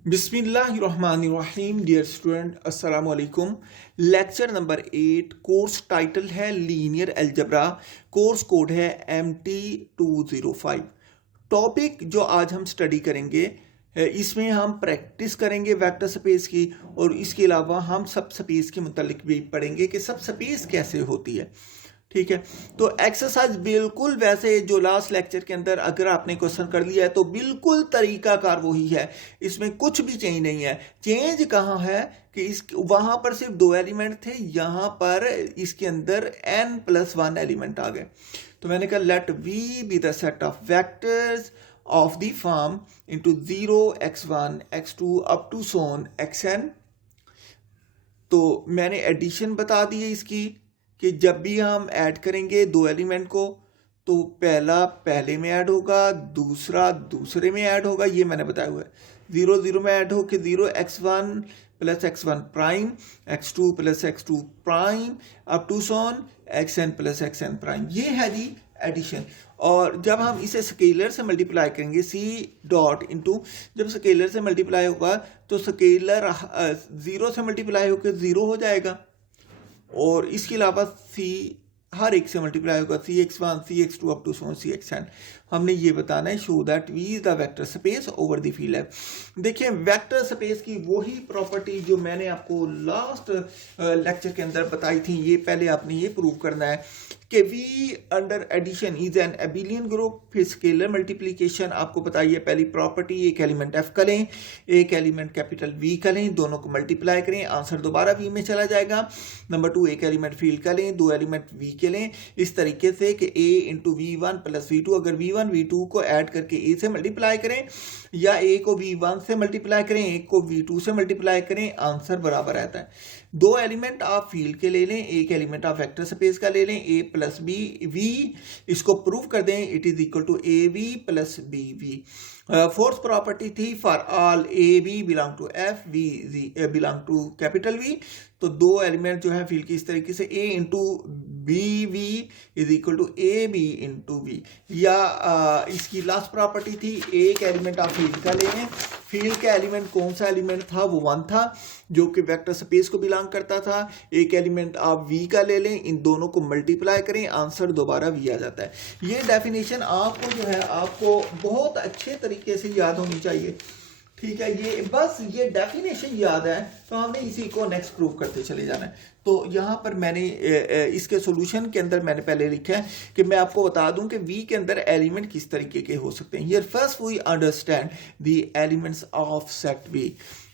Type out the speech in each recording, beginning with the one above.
बिस्मिल्लाहिर्रहमानिर्रहीम। Dear student, अस्सलाम वालेकुम। लेक्चर नंबर 8, कोर्स टाइटल है लीनियर अलजब्रा, कोर्स कोड है MT205। टॉपिक जो आज हम स्टडी करेंगे इसमें हम प्रैक्टिस करेंगे वेक्टर स्पेस की, और इसके अलावा हम सब स्पेस के मुतालिक भी पढ़ेंगे कि सब स्पेस कैसे होती है। ठीक है, तो एक्सरसाइज बिल्कुल वैसे जो लास्ट लेक्चर के अंदर अगर आपने क्वेश्चन कर लिया है तो बिल्कुल तरीकाकार वही है, इसमें कुछ भी चेंज नहीं है। चेंज कहाँ है कि इस वहां पर सिर्फ 2 एलिमेंट थे, यहां पर इसके अंदर n+1 एलिमेंट आ गए। तो मैंने कहा let V be the set of vectors of the form into 0 x1 x2 up to so on xn। तो मैंने एडिशन बता दी है इसकी कि जब भी हम ऐड करेंगे 2 एलिमेंट को तो पहला पहले में ऐड होगा, दूसरा दूसरे में ऐड होगा, ये मैंने बताया हुआ है। 0 0 में ऐड होके 0x1 plus x1 prime, x2 plus x2 prime up to so on xn plus xn prime, ये है जी एडिशन। और जब हम इसे स्केलर से मल्टीप्लाई करेंगे c डॉट इंटू, जब स्केलर से मल्टीप्लाई होगा तो स्केलर 0 से मल्टीप्लाई होकर 0 हो जाएगा, और इसके अलावा c हर एक से मल्टीप्लाई होगा, cx1 cx2 up to Son cxn। हमने ये बताना है show that V is the vector space over the field है। देखिए वेक्टर स्पेस की वही प्रॉपर्टी जो मैंने आपको लास्ट लेक्चर के अंदर बताई थी, ये पहले आपने ये प्रूव करना है कि v under addition is an abelian group. फिर स्केलर मल्टीप्लीकेशन आपको बताइए पहली प्रॉपर्टी, एक एलिमेंट f का लें, एक एलिमेंट कैपिटल V का लें, दोनों को मल्टीप्लाई करें, आंसर दोबारा V में चला जाएगा। नंबर 2, एक एलिमेंट फील्ड का लें, 2 एलिमेंट V के लें, इस तरीके से कि a into V1 plus V2, अगर V1 V2 को ऐड करके a से मल्टीप्लाई करें या a को V1 से मल्टीप्लाई करें, a को V2 से मल्टीप्लाई करें, आंसर बराबर रहता है। 2 एलिमेंट आप फील्ड के ले लें, एक एलिमेंट आप वेक्टर स्पेस का ले लें, a प्लस बी वी, इसको प्रूव कर दें, it is equal to A b plus B v. Fourth property थी for all a b belong to f, v belong to capital v. तो 2 element जो है फील्ड की इस तरीके से a into B we is equal to A B into v. या इसकी लास्ट प्रॉपर्टी थी एक एलिमेंट आप फील्ड का ले लें, फील्ड का एलिमेंट कौन सा एलिमेंट था, वो 1 था जो कि वेक्टर स्पेस को बिलोंग करता था। एक एलिमेंट आप v का ले लें, इन दोनों को मल्टीप्लाई करें, आंसर दोबारा v आ जाता है। ये डेफिनेशन आपको जो है आपको बहुत अच्छे तरीके से याद होनी चाहिए। ठीक है, ये बस ये डेफिनेशन याद है तो हमने इसी को नेक्स्ट प्रूव करते चले जाना है। तो यहाँ पर मैंने इसके सॉल्यूशन के अंदर मैंने पहले लिखा है कि मैं आपको बता दूं कि V के अंदर एलिमेंट किस तरीके के हो सकते हैं। Here first we understand the elements of set V।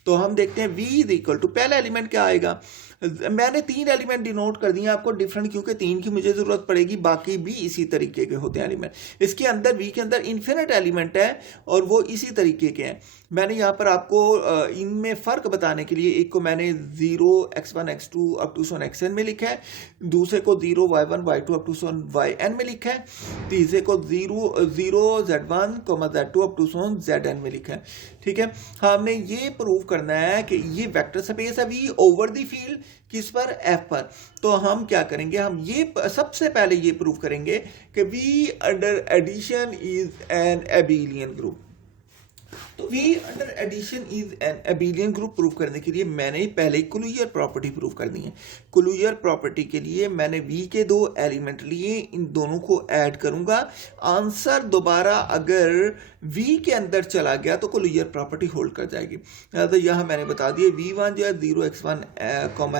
तो हम देखते हैं V इज इक्वल टू, पहला एलिमेंट क्या आएगा, मैंने 3 एलिमेंट डिनोट कर दिए आपको डिफरेंट, क्योंकि 3 की मुझे जरूरत पड़ेगी, बाकी भी इसी तरीके के होते हैं एलिमेंट। इसके अंदर V के अंदर इन्फिनिट एलिमेंट है और वो इसी तरीके के हैं। मैंने यहाँ पर आपको इनमें फ़र्क बताने के लिए एक को मैंने 0 x1 x2 up to so on xn में लिखा है, दूसरे को 0 y1 y2 up to so on yn में लिखा है, तीसरे को 0 z1 z2 up to so on zn में लिखा है। ठीक है, हमने ये प्रूव करना है कि ये वेक्टर स्पेस है V ओवर द फील्ड, किस पर, F पर। तो हम क्या करेंगे, हम ये सबसे पहले ये प्रूव करेंगे कि V under addition is an abelian group. तो V under addition is an abelian group prove करने के लिए मैंने पहले क्लूजर प्रॉपर्टी प्रूव करनी है। क्लूजर प्रॉपर्टी के लिए मैंने V के 2 एलिमेंट लिए, इन दोनों को ऐड करूंगा, आंसर दोबारा अगर V के अंदर चला गया तो क्लूजर प्रॉपर्टी होल्ड कर जाएगी। तो यहाँ मैंने बता दिया V1 जो है 0x1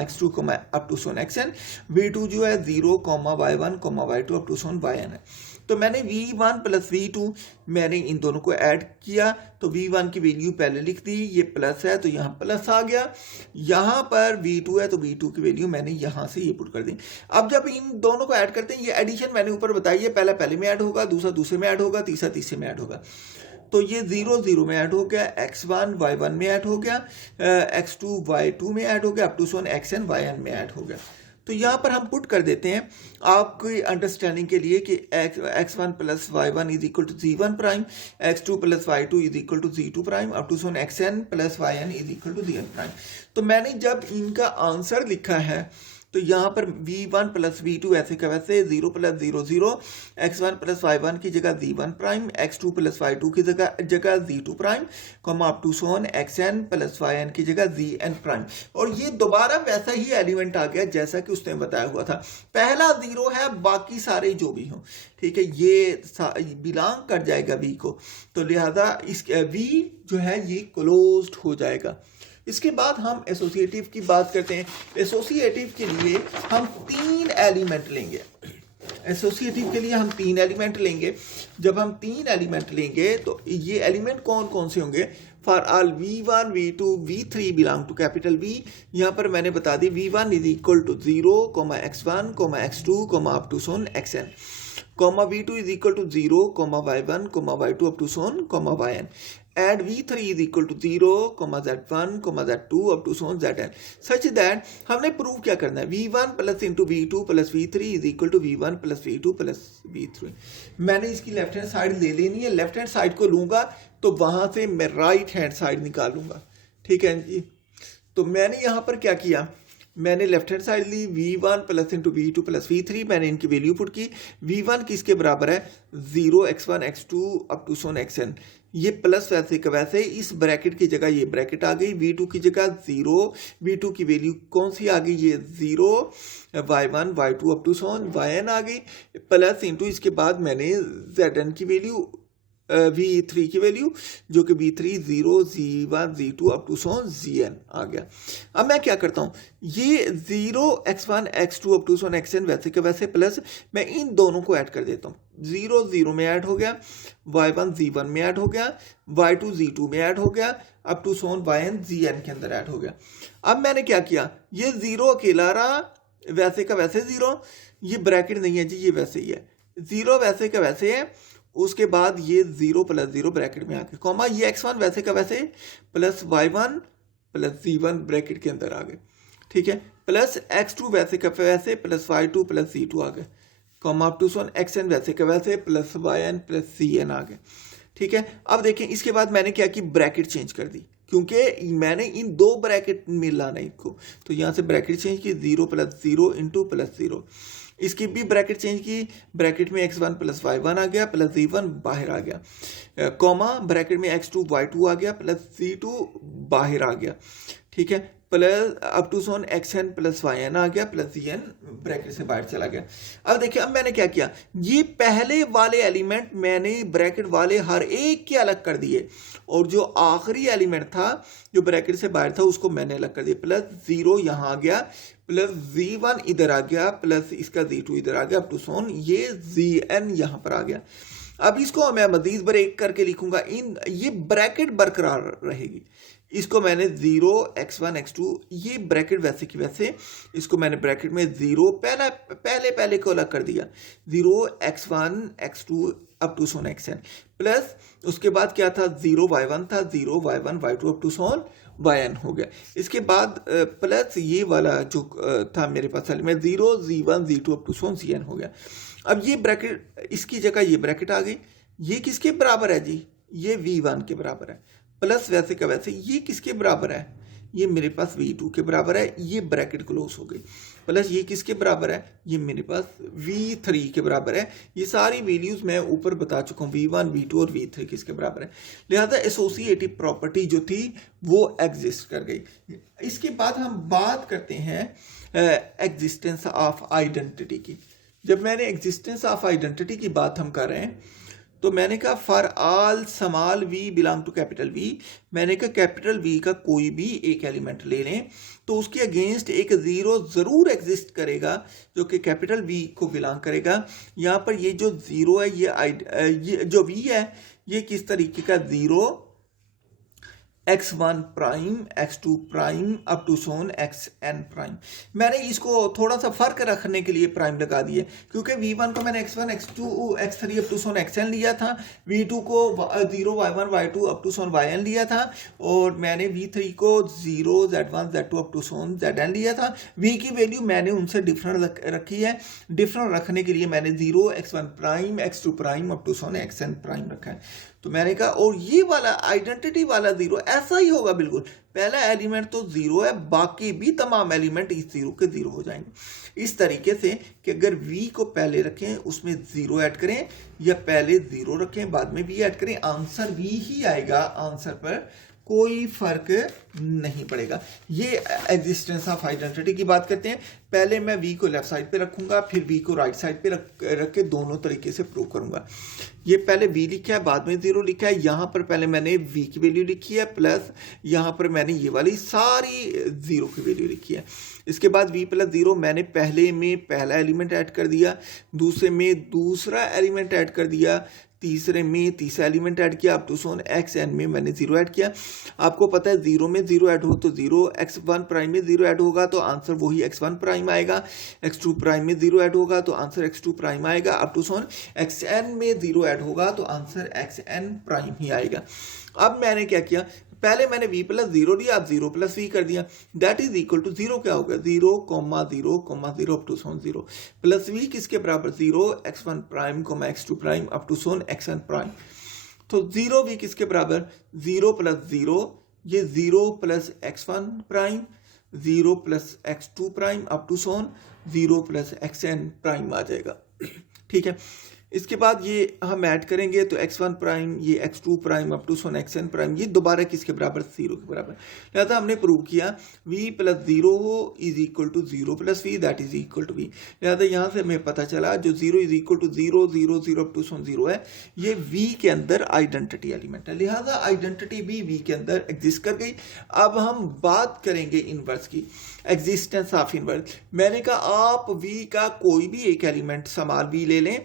x2 up to so on xn, V2 जो है 0 y1 y2 up to so on yn है। तो मैंने V1 प्लस V2 मैंने इन दोनों को ऐड किया, तो V1 की वैल्यू पहले लिख दी, ये प्लस है तो यहाँ प्लस आ गया, यहाँ पर V2 है तो V2 की वैल्यू मैंने यहाँ से ये पुट कर दी। अब जब इन दोनों को ऐड करते हैं, ये एडिशन मैंने ऊपर बताई है, पहला पहले में ऐड होगा, दूसरा दूसरे में ऐड होगा, तीसरा तीसरे में ऐड होगा। तो ये 0 0 में ऐड हो गया, x1 y1 में ऐड हो गया, x2 y2 में ऐड हो गया, up to so on xn yn में ऐड हो गया। तो यहाँ पर हम पुट कर देते हैं आपकी अंडरस्टैंडिंग के लिए कि x1 plus y1 is equal to z1 prime, x2 plus y2 is equal to z2 prime, up to so on xn plus yn is equal to zn prime. तो मैंने जब इनका आंसर लिखा है तो यहाँ पर v1 प्लस v2 ऐसे का वैसे 0 प्लस 0 0, x1 प्लस y1 की जगह z1 prime, x2 plus y2 की जगह z2 prime, comma up to so on xn plus yn की जगह zn प्राइम। और ये दोबारा वैसा ही एलिमेंट आ गया जैसा कि उसने बताया हुआ था। पहला 0 है, बाकी सारे जो भी हों, ठीक है, ये बिलोंग कर जाएगा v को, तो लिहाजा इस v जो है ये क्लोज्ड हो जाएगा। इसके बाद हम एसोसिएटिव की बात करते हैं। एसोसिएटिव के लिए हम 3 एलिमेंट लेंगे। एसोसिएटिव के लिए हम 3 एलिमेंट लेंगे। जब हम 3 एलिमेंट लेंगे तो ये एलिमेंट कौन कौन से होंगे? For all v1 v2 v3 belong to capital V। यहाँ पर मैंने बता दी v1 is equal to 0, x1, x2, up to so on xn, v2 is equal to 0, y1, y2 up to so on, yn, and v3 is equal to 0, z1, z2 up to so on, zn, such that हमने prove क्या करना है? v1 plus into v2 plus v3 is equal to v1 plus v2 plus v3। मैंने इसकी left hand side ले लेनी है। Left hand side को लूंगा तो वहां से मैं राइट हैंड साइड निकालूंगा, ठीक है जी। तो मैंने यहाँ पर क्या किया, मैंने लेफ्ट हैंड साइड ली, v1 plus into v2 plus v3, मैंने इनकी वैल्यू पुट की। v1 किसके बराबर है? 0, x1, x2 up to so on xn। ये प्लस वैसे का वैसे, इस ब्रैकेट की जगह ये ब्रैकेट आ गई, v2 की जगह 0, v2 की वैल्यू कौन सी आ गई? ये 0, y1, y2 up to so on yn आ गई, प्लस इंटू इसके बाद मैंने zn की वैल्यू v3 की वैल्यू जो कि v3 0, z1, z2 up to so on zn आ गया। अब मैं क्या करता हूँ, ये 0, x1, x2 up to so on xn वैसे के वैसे, प्लस मैं इन दोनों को ऐड कर देता हूँ। 0 0 में ऐड हो गया, y1 z1 में ऐड हो गया, y2 z2 में ऐड हो गया, up to so on yn zn के अंदर ऐड हो गया। अब मैंने क्या किया, ये 0 अकेला रहा, वैसे का वैसे 0, ये ब्रैकेट नहीं है जी, ये वैसे ही है, 0 वैसे का वैसे है। उसके बाद ये 0 प्लस 0 ब्रैकेट में आके, कॉमा ये x1 वैसे का वैसे plus y1 plus z1 bracket के अंदर आ गए, ठीक है, प्लस x2 वैसे का वैसे प्लस y2 प्लस z2 आ गए, comma up to so on xn वैसे का वैसे प्लस yn प्लस cn आ गए, ठीक है। अब देखें, इसके बाद मैंने क्या की, ब्रैकेट चेंज कर दी, क्योंकि मैंने इन 2 ब्रैकेट में लाना इनको, तो यहाँ से ब्रैकेट चेंज की, 0 प्लस 0 इंटू प्लस 0। इसकी भी ब्रैकेट चेंज की, ब्रैकेट में x1 प्लस y1 आ गया, प्लस z1 बाहर आ गया, कॉमा ब्रैकेट में x2 y2 आ गया, प्लस z2 बाहर आ गया, ठीक है, plus up to so on xn plus yn आ गया, प्लस cn ब्रैकेट से बाहर चला गया। अब देखिए, अब मैंने क्या किया, ये पहले वाले एलिमेंट मैंने ब्रैकेट वाले हर एक के अलग कर दिए, और जो आखिरी एलिमेंट था जो ब्रैकेट से बाहर था उसको मैंने अलग कर दिया। प्लस 0 यहाँ आ गया, प्लस z1 इधर आ गया, प्लस इसका z2 इधर आ गया, अप टू सोन ये zn यहाँ पर आ गया। अब इसको मैं मजीद ब्रेक करके लिखूंगा, ये ब्रैकेट बरकरार रहेगी। इसको मैंने 0, x1, x2, ये ब्रैकेट वैसे की वैसे, इसको मैंने ब्रैकेट में 0 पहले को अलग कर दिया, 0, x1, x2 up to so on xn, plus उसके बाद क्या था, 0 y1 था, 0 y1 y2 up to so on yn हो गया। इसके बाद प्लस ये वाला जो था मेरे पास में 0 z1 z2 up to Son cn हो गया। अब ये ब्रैकेट, इसकी जगह ये ब्रैकेट आ गई, ये किसके बराबर है जी, ये v1 के बराबर है, प्लस वैसे का वैसे ये किसके बराबर है, ये मेरे पास v2 के बराबर है, ये ब्रैकेट क्लोज हो गई, प्लस ये किसके बराबर है, ये मेरे पास v3 के बराबर है। ये सारी वैल्यूज मैं ऊपर बता चुका हूँ, v1 v2 और v3 किसके बराबर है, लिहाजा एसोसिएटिव प्रॉपर्टी जो थी वो एग्जिस्ट कर गई। इसके बाद हम बात करते हैं एग्जिस्टेंस ऑफ आइडेंटिटी की। जब मैंने एग्जिस्टेंस ऑफ आइडेंटिटी की बात हम कर रहे हैं, तो मैंने कहा for all small v belong to capital V, मैंने कहा कैपिटल V का कोई भी एक एलिमेंट ले लें तो उसके अगेंस्ट एक 0 ज़रूर एग्जिस्ट करेगा जो कि कैपिटल V को बिलोंग करेगा। यहाँ पर ये जो 0 है, ये जो V है, ये किस तरीके का 0, x1 prime, x2 prime up to so on xn prime. मैंने इसको थोड़ा सा फर्क रखने के लिए प्राइम लगा दिए, क्योंकि v1 को मैंने x1 x2 x3 up to so on xn लिया था, v2 को 0 y1 y2 up to so on yn लिया था, और मैंने v3 को 0 z1 z2 up to so on zn लिया था। v की वैल्यू मैंने उनसे डिफरेंट रखी है, डिफरेंट रखने के लिए मैंने 0 x1 prime x2 prime up to so on xn prime रखा है। तो मैंने कहा और ये वाला आइडेंटिटी वाला जीरो ऐसा ही होगा बिल्कुल, पहला एलिमेंट तो जीरो है, बाकी भी तमाम एलिमेंट इस जीरो के जीरो हो जाएंगे। इस तरीके से कि अगर v को पहले रखें उसमें जीरो ऐड करें या पहले जीरो रखें बाद में v ऐड करें, आंसर v ही आएगा, आंसर पर कोई फर्क नहीं पड़ेगा। ये एग्जिस्टेंस ऑफ आइडेंटिटी की बात करते हैं। पहले मैं v को लेफ्ट साइड पे रखूंगा, फिर v को राइट साइड पे रख के दोनों तरीके से प्रूव करूंगा। ये पहले v लिखा है बाद में जीरो लिखा है, यहाँ पर पहले मैंने v की वैल्यू लिखी है प्लस यहाँ पर मैंने ये वाली सारी जीरो की वैल्यू लिखी है। इसके बाद v प्लस जीरो मैंने पहले में पहला एलिमेंट ऐड कर दिया, दूसरे में दूसरा एलिमेंट ऐड कर दिया, तीसरे में तीसरा एलिमेंट ऐड किया, up to so on X N में मैंने जीरो ऐड किया। आपको पता है जीरो में जीरो ऐड हो तो जीरो, x1 प्राइम में जीरो ऐड होगा तो आंसर वही x1 प्राइम आएगा, x2 प्राइम में जीरो ऐड होगा तो आंसर x2 प्राइम आएगा, अप टू सोन xn में जीरो ऐड होगा तो आंसर xn प्राइम ही आएगा। अब मैंने क्या किया, पहले मैंने v प्लस जीरो दिया, अब जीरो प्लस v कर दिया, that is equal to zero क्या होगा, zero comma zero up to so on zero plus v किसके बराबर, zero x1 prime comma x2 prime up to so on xn prime. तो zero v किसके बराबर, जीरो प्लस जीरो, ये zero plus x1 prime, zero plus x2 prime up to so on zero plus xn prime आ जाएगा। ठीक है, इसके बाद ये हम ऐड करेंगे तो x1 प्राइम, ये x2 prime up to so on xn prime, ये दोबारा किसके बराबर, जीरो के बराबर। लिहाजा हमने प्रूव किया v plus zero is equal to zero plus v that is equal to v। लिहाजा यहाँ से हमें पता चला जो zero is equal to zero zero zero up to so on zero है, ये v के अंदर आइडेंटिटी एलिमेंट है, लिहाजा आइडेंटिटी भी v के अंदर एग्जिस्ट कर गई। अब हम बात करेंगे इनवर्स की, एग्जिस्टेंस ऑफ इनवर्स। मैंने कहा आप v का कोई भी एक एलिमेंट समान v ले लें,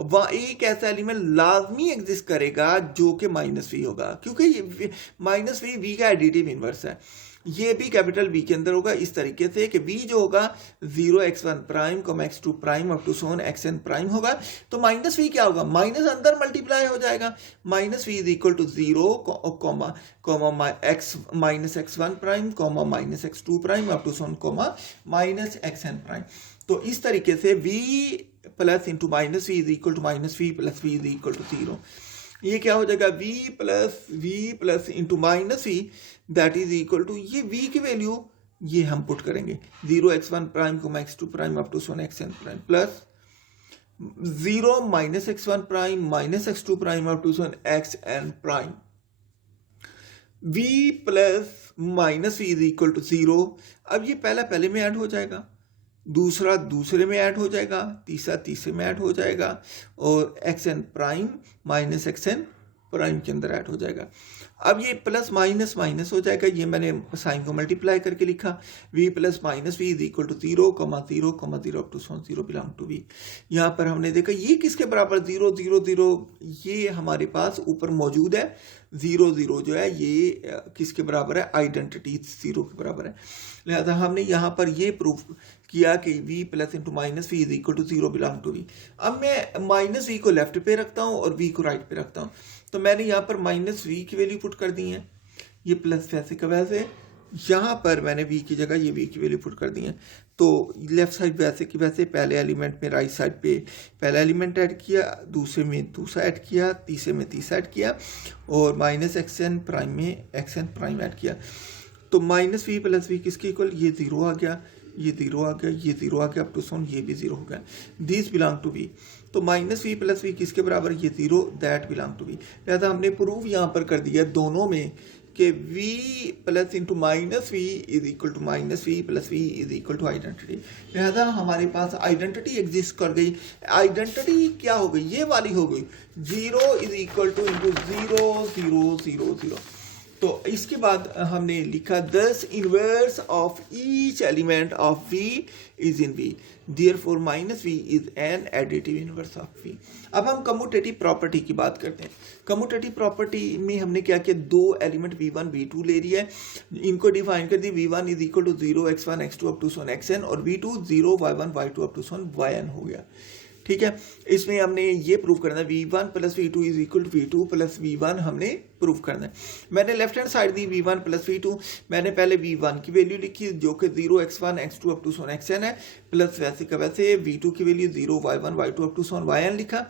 वह एक ऐसा एलिमेंट लाजमी एग्जिस्ट करेगा जो कि माइनस वी होगा, क्योंकि माइनस वी का एडिटिव इनवर्स है। ये भी कैपिटल V के अंदर होगा इस तरीके से कि V जो होगा zero x1 prime comma x2 prime up to so on xn prime होगा, तो माइनस V क्या होगा, माइनस अंदर मल्टीप्लाई हो जाएगा, minus V is equal to zero comma x minus x1 prime comma minus x2 prime up to so on comma minus xn prime. तो इस तरीके से v plus into minus V is equal to minus V plus V is equal to zero. ये क्या हो जाएगा, v plus into minus V that is equal to, ये v की वैल्यू ये हम पुट करेंगे जीरो x1 प्राइम को x2 prime up to so on xn prime plus zero minus x1 prime minus x2 prime up to so on xn prime, v plus minus V is equal to zero. अब ये पहला पहले में add हो जाएगा, दूसरा दूसरे में ऐड हो जाएगा, तीसरा तीसरे में ऐड हो जाएगा और xn prime minus xn prime के अंदर ऐड हो जाएगा। अब ये प्लस माइनस माइनस हो जाएगा, ये मैंने साइन को मल्टीप्लाई करके लिखा, v plus minus V is equal to zero up to so on zero belong to v। यहाँ पर हमने देखा ये किसके बराबर, जीरो जीरो जीरो, ये हमारे पास ऊपर मौजूद है, जीरो जीरो जो है ये किसके बराबर है, आइडेंटिटी जीरो के बराबर है। लिहाजा हमने यहाँ पर ये प्रूफ किया कि v plus into minus V is equal to zero belong to v। अब मैं माइनस वी को लेफ्ट पे रखता हूँ और v को राइट पे रखता हूँ, तो मैंने यहाँ पर माइनस वी की वैल्यू पुट कर दी है, ये प्लस वैसे का वैसे, यहाँ पर मैंने v की जगह ये v की वैल्यू पुट कर दी है। तो लेफ्ट साइड वैसे की वैसे, पहले एलिमेंट में राइट साइड पे पहला एलिमेंट ऐड किया, दूसरे में दूसरा ऐड किया, तीसरे में तीसरा ऐड किया और माइनस xn प्राइम में xn प्राइम ऐड किया। तो माइनस वी प्लस वी किसके इक्वल, ये जीरो आ गया, ये जीरो आ गया, ये जीरो आ गया अप टू सोन, ये भी जीरो हो गया, दिस बिलोंग टू वी। तो माइनस वी प्लस वी किसके बराबर, ये zero, that belong to V. लिहाजा हमने प्रूव यहाँ पर कर दिया दोनों में कि v plus into minus V is equal to minus V plus V is equal to identity. लिहाजा हमारे पास आइडेंटिटी एग्जिस्ट कर गई। आइडेंटिटी क्या हो गई, ये वाली हो गई, zero is equal two into zero zero zero zero. तो इसके बाद हमने लिखा दस inverse of each element of v is in v, therefore minus v is an additive inverse of v। अब हम कम्यूटेटिव प्रॉपर्टी की बात करते हैं। कम्यूटेटिव प्रॉपर्टी में हमने क्या किया, दो एलिमेंट v1 v2 ले रही है, इनको डिफाइन कर दी, v1 is equal to zero x1 x2 up to so on xn और v2 जीरो y1 y2 up to so on yn हो गया। ठीक है, इसमें हमने ये प्रूव करना, v1 plus v2 is equal to v2 plus v1 हमने प्रूव करना है। मैंने लेफ्ट हैंड साइड दी v1 प्लस v2, मैंने पहले v1 की वैल्यू लिखी जो कि 0 x1 x2 up to so on xn है, प्लस वैसे का वैसे v2 की value 0 y1 y2 up to so on yn लिखा।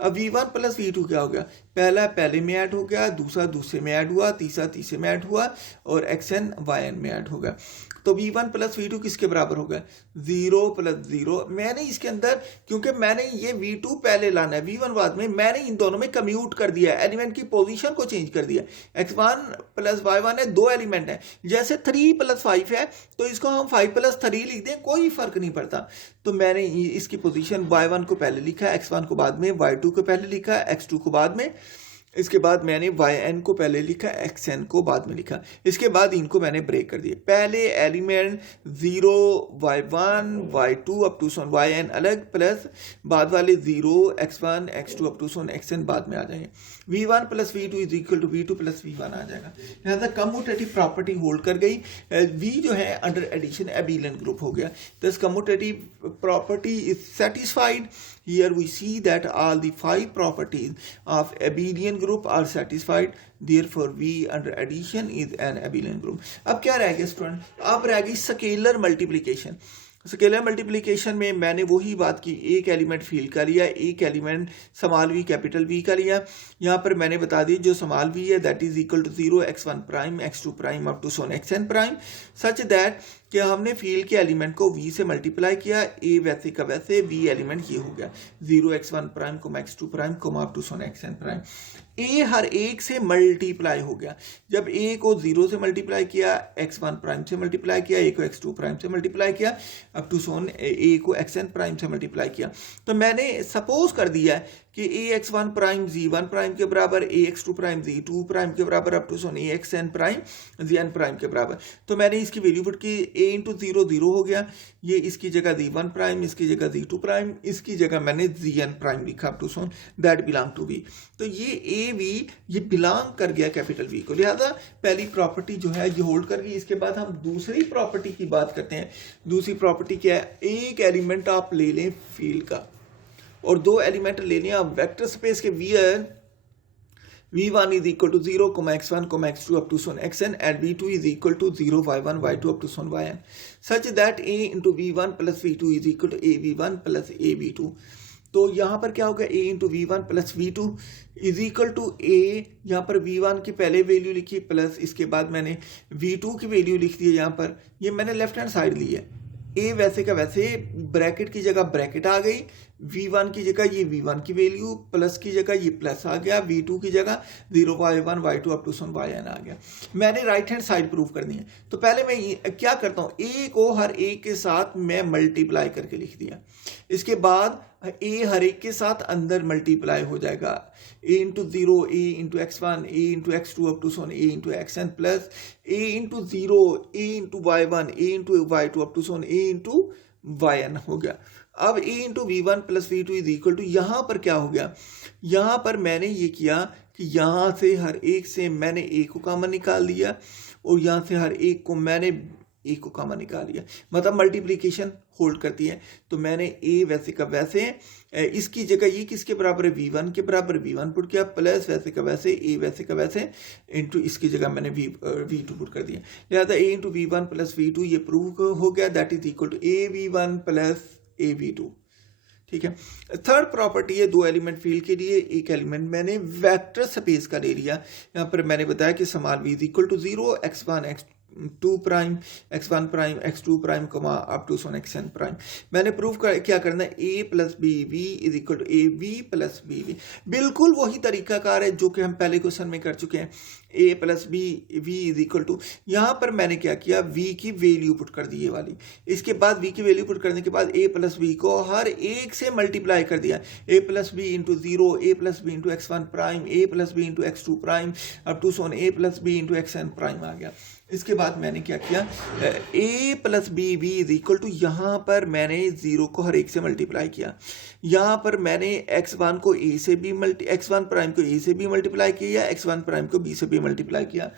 अब v1 प्लस v2 क्या हो गया, पहला पहले में ऐड हो गया, दूसरा दूसरे में ऐड हुआ, तीसरा तीसरे में ऐड हुआ और xn yn में ऐड हो गया। तो v1 प्लस v2 किसके बराबर हो गया, 0 प्लस 0। मैंने इसके अंदर, क्योंकि मैंने ये v2 पहले लाना है v1 बाद में, मैंने इन दोनों में कम्यूट कर दिया है, एलिमेंट की पोजीशन को चेंज कर दिया। x1 प्लस y1 है, दो एलिमेंट है, जैसे 3 प्लस 5 है तो इसको हम 5 प्लस 3 लिख दें, कोई फर्क नहीं पड़ता। तो मैंने इसकी पोजीशन y1 को पहले लिखा, x1 को बाद में, y2 को पहले लिखा, x2 को बाद में, इसके बाद मैंने yn को पहले लिखा, xn को बाद में लिखा। इसके बाद इनको मैंने ब्रेक कर दिया, पहले element 0 y1 y2 up to so on yn अलग, प्लस बाद वाले 0 x1 x2 up to so on xn बाद में आ जाएंगे। v1 plus v2 is equal to v2 plus v1 आ जाएगा। लिहाजा कम्यूटेटिव प्रॉपर्टी होल्ड कर गई, v जो है अंडर एडिशन एबिलियन ग्रुप हो गया। This commutative property is satisfied. Here we see that all the 5 properties of abelian group are satisfied. Therefore, V under addition is an abelian group. अब क्या रह गया स्टूडेंट, अब रह गई स्केलर मल्टीप्लिकेशन। स्केलर मल्टीप्लिकेशन में मैंने वही बात की, एक एलिमेंट फील का लिया, एक element small v capital V का लिया। यहाँ पर मैंने बता दी जो स्मॉल v है that is equal to 0 x1 prime x2 prime up to so on xn prime, such that कि हमने फील के एलिमेंट को v से मल्टीप्लाई किया, a वैसे का वैसे v एलिमेंट ये हो गया 0 x1 prime x2 prime up to so on xn prime. a हर एक से मल्टीप्लाई हो गया, जब a को 0 से मल्टीप्लाई किया, x1 प्राइम से मल्टीप्लाई किया, a को x2 प्राइम से मल्टीप्लाई किया, अप टू सोन a को xn प्राइम से मल्टीप्लाई किया। तो मैंने सपोज कर दिया है कि ax1 प्राइम z1 प्राइम के बराबर, ax2 प्राइम z2 प्राइम के बराबर, up to so on axn prime zn prime के बराबर। तो मैंने इसकी वैल्यू पुट की, a इंटू 0 0 हो गया, ये इसकी जगह z1 प्राइम, इसकी जगह z2 प्राइम, इसकी जगह मैंने zn प्राइम लिखा, up to so on that belong to v। तो ये a v ये बिलोंग कर गया कैपिटल V को, लिहाजा पहली प्रॉपर्टी जो है ये होल्ड कर गई। इसके बाद हम दूसरी प्रॉपर्टी की बात करते हैं। दूसरी प्रॉपर्टी क्या है, एक एलिमेंट आप ले लें फील्ड का और दो एलिमेंट ले लें आप वेक्टर स्पेस के v1 is equal to 0, x1, x2 up to son xn and v2 is equal to 0, y1, y2 up to son yn, such that a into v1 plus v2 is equal to a v1 plus a v2। तो यहाँ पर क्या होगा, a into v1 plus v2 is equal to a, यहाँ पर v1 की पहले value लिखी प्लस इसके बाद मैंने v2 की वैल्यू लिख दी है। यहाँ पर ये मैंने लेफ्ट हैंड साइड ली है, a वैसे का वैसे, ब्रैकेट की जगह ब्रैकेट आ गई, v1 की जगह ये v1 की वैल्यू, प्लस की जगह ये प्लस आ गया, v2 की जगह 0 y1 y2 up to so on yn आ गया। मैंने राइट हैंड साइड प्रूव करनी है, तो पहले मैं क्या करता हूँ, a को हर एक के साथ मैं मल्टीप्लाई करके लिख दिया। इसके बाद a हर एक के साथ अंदर मल्टीप्लाई हो जाएगा, a into 0 a into x1 a into x2 up to so on a into xn plus a into 0 a into y1 a into y2 up to so on a into yn हो गया। अब a into v1 plus v2 is equal to, यहाँ पर क्या हो गया, यहाँ पर मैंने ये किया कि यहाँ से हर एक से मैंने a को कॉमन निकाल दिया और यहाँ से हर एक को मैंने a को कॉमन निकाल लिया, मतलब मल्टीप्लिकेशन होल्ड करती है। तो मैंने a वैसे का वैसे, इसकी जगह ये किसके बराबर है, v1 के बराबर v1 पुट किया, प्लस वैसे का वैसे a वैसे का वैसे इंटू इसकी जगह मैंने v2 पुट कर दिया। लिहाजा a into v1 plus v2 ये प्रूव हो गया, that is equal to a v1 plus a v2। ठीक है, थर्ड प्रॉपर्टी है दो एलिमेंट फील्ड के लिए, एक एलिमेंट मैंने वेक्टर स्पेस का ले लिया। यहाँ पर मैंने बताया कि small v is equal to 0 x1 x2 prime x1 prime x2 prime up to so on xn prime. मैंने प्रूव क्या करना है, a plus B we is equal to A V plus B V. बिल्कुल वही तरीकाकार है जो कि हम पहले क्वेश्चन में कर चुके हैं, a plus B we is equal to, यहाँ पर मैंने क्या किया, v की वैल्यू पुट कर दी ये वाली। इसके बाद v की वैल्यू पुट करने के बाद a प्लस बी को हर एक से मल्टीप्लाई कर दिया, a plus B into 0 a plus B into x1 prime a plus B into x2 prime up to so on a plus B into xn prime आ गया। इसके बाद मैंने क्या किया, a plus B we is equal to, यहाँ पर मैंने 0 को हर एक से मल्टीप्लाई किया, यहाँ पर मैंने x1 को a से भी x1 प्राइम को a से भी मल्टीप्लाई किया, x1 प्राइम को b से भी मल्टीप्लाई किया।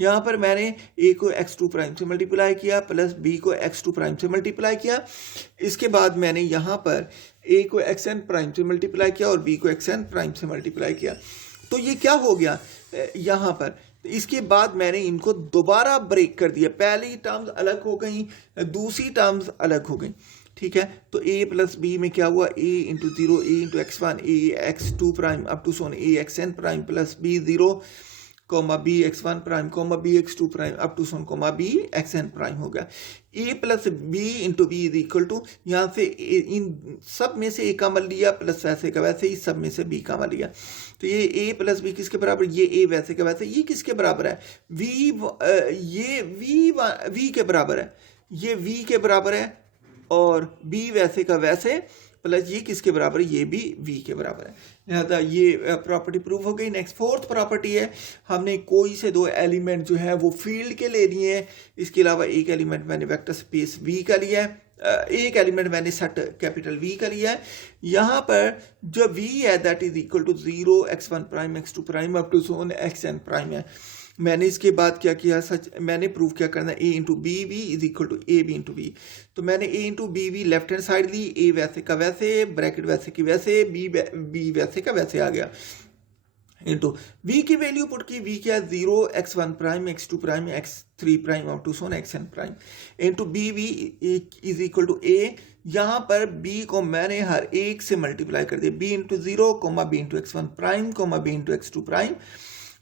यहाँ पर मैंने a को x2 प्राइम से मल्टीप्लाई किया प्लस b को x2 प्राइम से मल्टीप्लाई किया। इसके बाद मैंने यहाँ पर a को xn प्राइम से मल्टीप्लाई किया और b को xn प्राइम से मल्टीप्लाई किया। तो ये क्या हो गया, यहाँ पर। इसके बाद मैंने इनको दोबारा ब्रेक कर दिया, पहली टर्म्स अलग हो गई, दूसरी टर्म्स अलग हो गई, ठीक है। तो a प्लस बी में क्या हुआ, a into zero a into x one a X two prime up to so on a X N prime plus b zero comma B X one prime comma B X two prime up to so on comma B X N prime हो गया। a plus B into B is equal to, यहाँ से इन सब में से a common लिया plus वैसे का वैसे ही सब में से b कॉमन लिया, तो ये a प्लस बी किसके बराबर, ये a वैसे का वैसे, ये किसके बराबर है, ये v के बराबर है, ये v के बराबर है, और b वैसे का वैसे प्लस ये किसके बराबर है, ये भी v के बराबर है। लिहाजा ये प्रॉपर्टी प्रूव हो गई। नेक्स्ट फोर्थ प्रॉपर्टी है, हमने कोई से दो एलिमेंट जो है वो फील्ड के ले लिए हैं, इसके अलावा एक एलिमेंट मैंने वेक्टर स्पेस v का लिया है, एक एलिमेंट मैंने सेट कैपिटल V का लिया है। यहाँ पर जो v है that is equal to 0 x1 prime x2 prime up to so on xn prime है। मैंने इसके बाद क्या किया, सच मैंने प्रूव क्या करना है, a into B we is equal to A B into B. तो मैंने a into B V left hand side ली, a वैसे का वैसे ब्रैकेट वैसे की वैसे b वैसे का वैसे आ गया, इंटू v की वैल्यू पुट की, v क्या 0 x1 prime x2 prime x3 prime up to so on xn prime into B we is equal to a। यहाँ पर b को मैंने हर एक से मल्टीप्लाई कर दिया, b into zero comma b into x1 prime comma b into x2 prime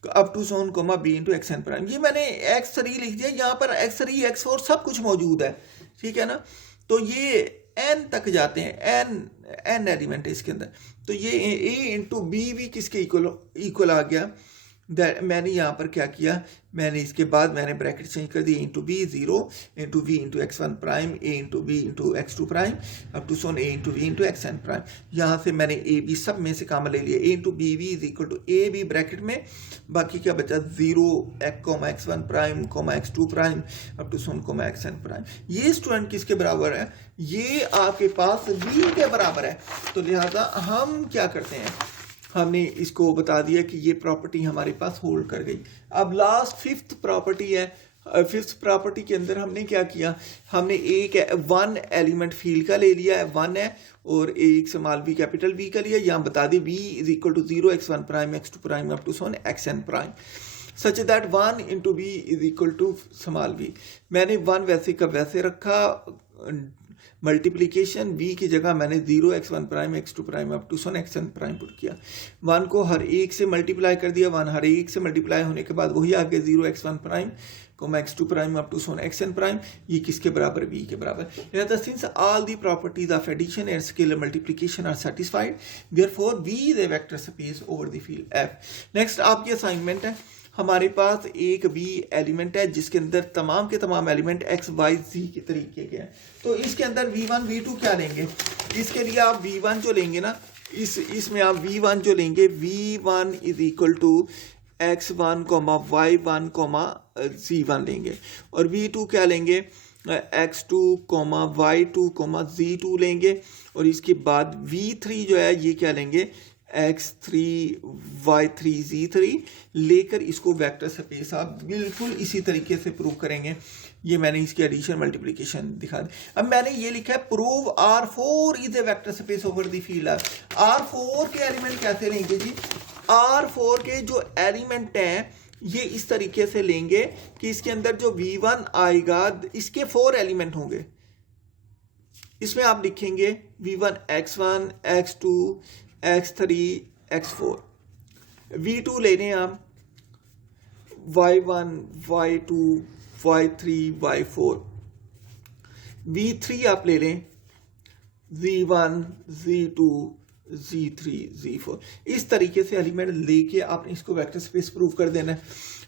up to so on comma b into x N prime. ये मैंने x3 लिख दिया, यहाँ पर x3 x4 सब कुछ मौजूद है, ठीक है ना। तो ये n तक जाते हैं, n एलिमेंट है इसके अंदर, तो ये a इंटू बी भी किसके इक्वल आ गया। मैंने यहाँ पर क्या किया, मैंने इसके बाद मैंने ब्रैकेट चेंज कर दी, into b zero into v into x one prime a into b into x two prime up to so on a into v into x N prime. यहाँ से मैंने ए बी सब में से कॉमन ले लिया, a into B we is equal to A b bracket में, बाकी क्या बचा 0 comma x one prime comma x two prime up to so on comma x N prime. ये स्टूडेंट किसके बराबर है, ये आपके पास v के बराबर है। तो लिहाजा हम क्या करते हैं, हमने इसको बता दिया कि ये प्रॉपर्टी हमारे पास होल्ड कर गई। अब लास्ट फिफ्थ प्रॉपर्टी है, फिफ्थ प्रॉपर्टी के अंदर हमने क्या किया, हमने एक वन एलिमेंट फील्ड का ले लिया है, वन है, और एक स्मॉल v कैपिटल V का लिया। यहाँ बता दी v is equal to 0 x1 prime x2 prime up to so on xn prime such that 1 into v is equal to small v। मैंने वन वैसे का वैसे रखा, मल्टीप्लीकेशन v की जगह मैंने 0 x1 prime x2 prime up to so on xn prime put किया, one को हर एक से मल्टीप्लाई कर दिया, वन हर एक से मल्टीप्लाई होने के बाद वही आगे 0 x1 prime comma x2 prime up to so on xn prime, ये किसके बराबर, v के बराबर। Since all the properties of addition and scalar multiplication are satisfied, therefore v is a vector space over the field f। Next आपकी assignment है, हमारे पास एक v element है जिसके अंदर तमाम के तमाम एलिमेंट x y z के तरीके के हैं। तो इसके अंदर v1 v2 क्या लेंगे, इसके लिए आप v1 जो लेंगे ना, इसमें आप v1 जो लेंगे, v1 is equal to x1 comma y1 comma z1 लेंगे, और v2 क्या लेंगे, x2 coma y2 coma z2 लेंगे, और इसके बाद v3 जो है ये क्या लेंगे, x3 y3 z3 लेकर इसको वेक्टर स्पेस आप बिल्कुल इसी तरीके से प्रूव करेंगे। ये मैंने इसकी एडिशन मल्टीप्लिकेशन दिखा दी। अब मैंने ये लिखा है prove R4 is a vector space over the field of. R4 के एलिमेंट कैसे लेंगे जी, R4 के जो एलिमेंट हैं ये इस तरीके से लेंगे कि इसके अंदर जो v1 आएगा इसके 4 एलिमेंट होंगे, इसमें आप लिखेंगे v1 x1 x2 x3 x4, v2 ले रहे हैं आप y1 y2 y3 y4, v3 आप ले लें z1 z2 z3 z4। इस तरीके से एलिमेंट लेके आपने इसको वेक्टर स्पेस प्रूव कर देना है,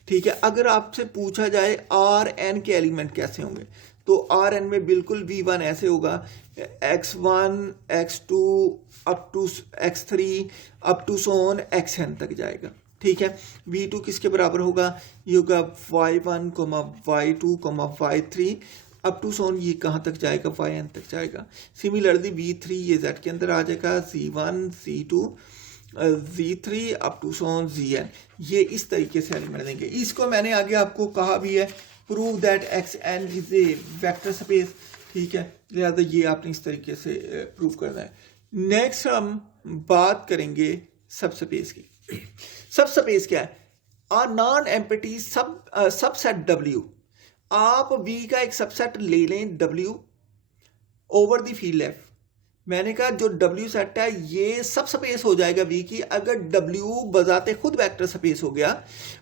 ठीक है। अगर आपसे पूछा जाए Rn के एलिमेंट कैसे होंगे, तो Rn में बिल्कुल v1 ऐसे होगा, x1 x2 up to x3 up to so on xn तक जाएगा, ठीक है। v2 किसके बराबर होगा, ये होगा y1 comma y2 comma y3 up to so on, ये कहाँ तक जाएगा, yn तक जाएगा। सिमिलरली v3 ये z के अंदर आ जाएगा, c1 c2 z3 up to so on zn। ये इस तरीके से एलिमेंट देंगे। इसको मैंने आगे आपको कहा भी है, prove that xn is a vector space, ठीक है। लिहाजा ये आपने इस तरीके से प्रूव करना है। नेक्स्ट हम बात करेंगे सब स्पेस की। सब स्पेस क्या है, a non empty subset W, आप V का एक सबसेट ले लें W over the field F। मैंने कहा जो W सेट है ये सब स्पेस हो जाएगा V की अगर W बजाते खुद वेक्टर स्पेस हो गया।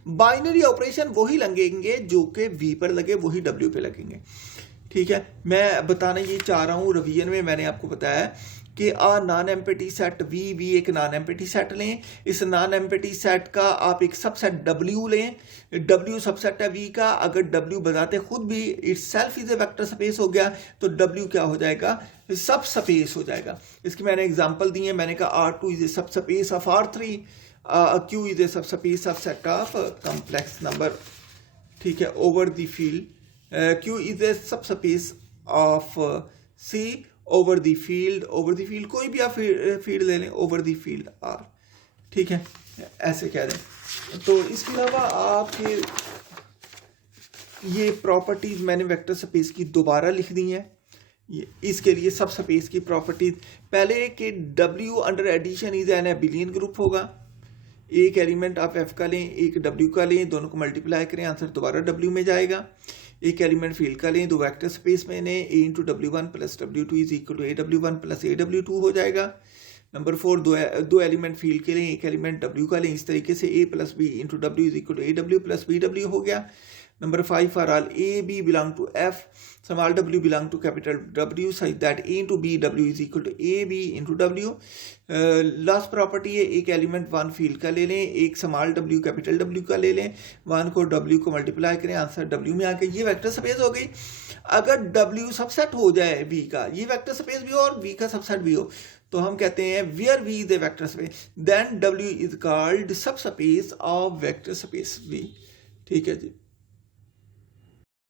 बाइनरी ऑपरेशन वही लगेंगे जो कि V पर लगे वही W पे लगेंगे। ठीक है, मैं बताना ये चाह रहा हूँ, रिवीजन में मैंने आपको बताया कि नॉन एम्प्टी सेट V एक नॉन एम्प्टी सेट लें। इस नॉन एम्प्टी सेट का आप एक सबसेट W लें। W सबसेट है V का, अगर W बताते खुद भी itself is a vector space हो गया तो W क्या हो जाएगा, सब स्पेस हो जाएगा। इसकी मैंने एग्जांपल दी है, मैंने कहा R2 is a sub space of R3, Q is a sub space of set of complex number. ठीक है, over the field Q is a sub space of C over the field, over the field कोई भी आप field ले लें, over the field R। ठीक है, ऐसे कह दें। तो इसके अलावा आपके ये प्रॉपर्टीज मैंने वेक्टर स्पेस की दोबारा लिख दी हैं। इसके लिए सब स्पेस की प्रॉपर्टीज पहले कि W under addition is an abelian group होगा। एक एलिमेंट आप F का लें, एक W का लें, दोनों को मल्टीप्लाई करें, आंसर दोबारा W में जाएगा। एक एलिमेंट फील्ड का लें, दो वेक्टर स्पेस में लें, A into W1 plus W2 is equal to AW1 plus AW2 हो जाएगा। नंबर 4, दो एलिमेंट फील्ड के लें, एक एलिमेंट W का लें, इस तरीके से A plus B into W is equal to AW plus BW हो गया। Number 5, for all A, B belong to F, small w belong to capital W such that A into B W is equal to A B into W। Last property है, एक element one field का ले लें, एक small W capital W का ले लें, one को W को मल्टीप्लाई करें, आंसर W में आके ये वेक्टर स्पेस हो गई। अगर W सबसेट हो जाए V का, ये वेक्टर स्पेस भी हो और V का सबसेट भी हो, तो हम कहते हैं where V is a vector space then W is called sub space of vector space V। ठीक है जी।